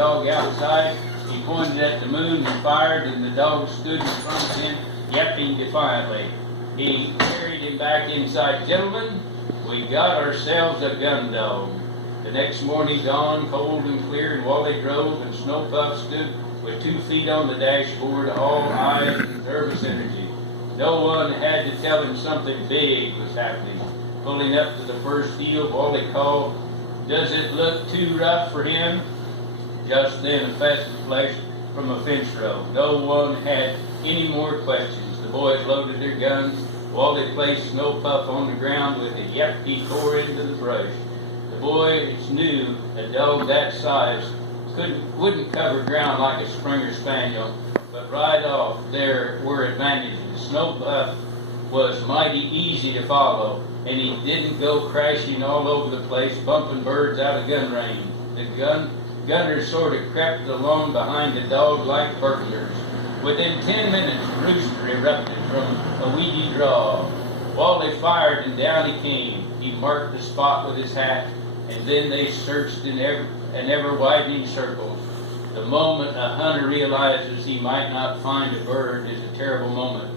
dog outside. He pointed at the moon and fired, and the dog stood in front of him, yapping defiantly. He carried him back inside. Gentlemen, we got ourselves a gun dog. The next morning dawned cold and clear, and Wally drove, and Snow Puff stood with 2 feet on the dashboard, all eyes and nervous energy. No one had to tell him something big was happening. Pulling up to the first field, Wally called, "Does it look too rough for him?" Just then a pheasant flashed from a fence row. No one had any more questions. The boys loaded their guns. Wally placed Snow Puff on the ground. With a yap, he tore into the brush. The boys knew a dog that size wouldn't cover ground like a Springer Spaniel, but right off there were advantages. Snow Puff was mighty easy to follow, and he didn't go crashing all over the place, bumping birds out of gun range. The gunners sort of crept along behind the dog like burglars. Within 10 minutes, a rooster erupted from a weedy draw. Wally fired, and down he came. He marked the spot with his hat, and then they searched in ever-widening circles. The moment a hunter realizes he might not find a bird is a terrible moment.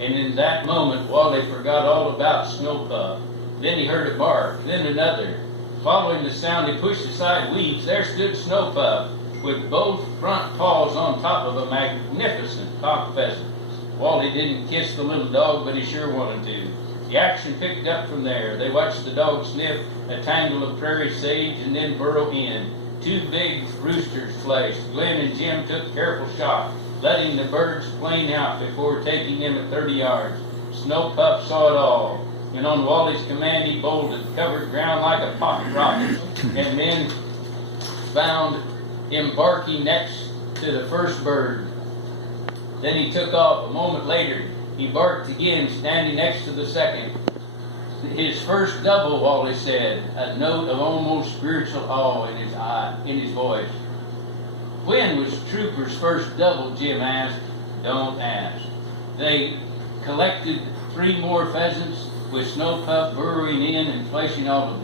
And in that moment, Wally forgot all about Snow Puff. Then he heard a bark, then another. Following the sound, he pushed aside weeds. There stood Snow Puff, with both front paws on top of a magnificent cock pheasant. Wally didn't kiss the little dog, but he sure wanted to. The action picked up from there. They watched the dog sniff a tangle of prairie sage and then burrow in. 2 big roosters flashed. Glenn and Jim took careful shot, letting the birds plane out before taking him at 30 yards. Snow Puff saw it all, and on Wally's command he bolted, covered ground like a pocket rocket, and then found him barking next to the first bird. Then he took off. A moment later, he barked again, standing next to the second. His first double, Wally said, a note of almost spiritual awe in his voice. When was Trooper's first double, Jim asked. Don't ask. They collected 3 more pheasants, with Snow Puff burrowing in and flashing all of